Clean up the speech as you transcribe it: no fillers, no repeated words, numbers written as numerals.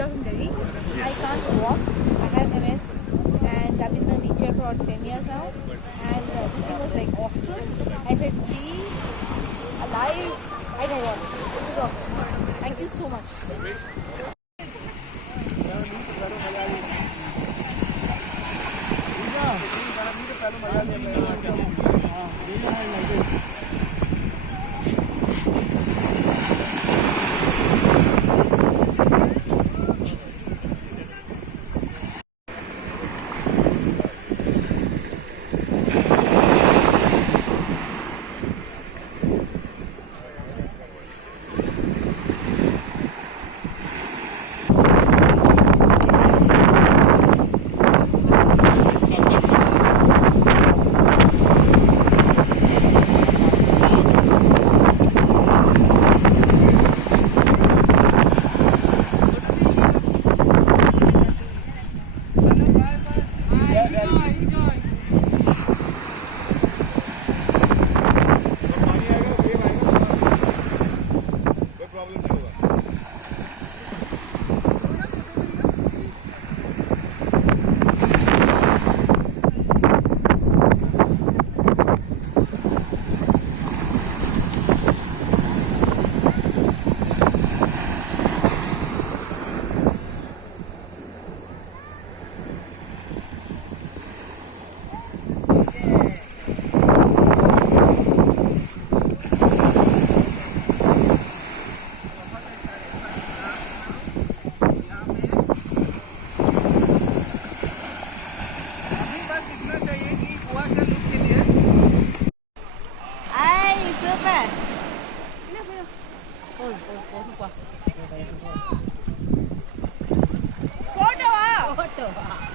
Pooja from Delhi. I can't walk. I have MS and I've been in the wheelchair for 10 years now. And this thing was like awesome. I felt free, alive. I don't know what. It was awesome. Thank you so much. Photo.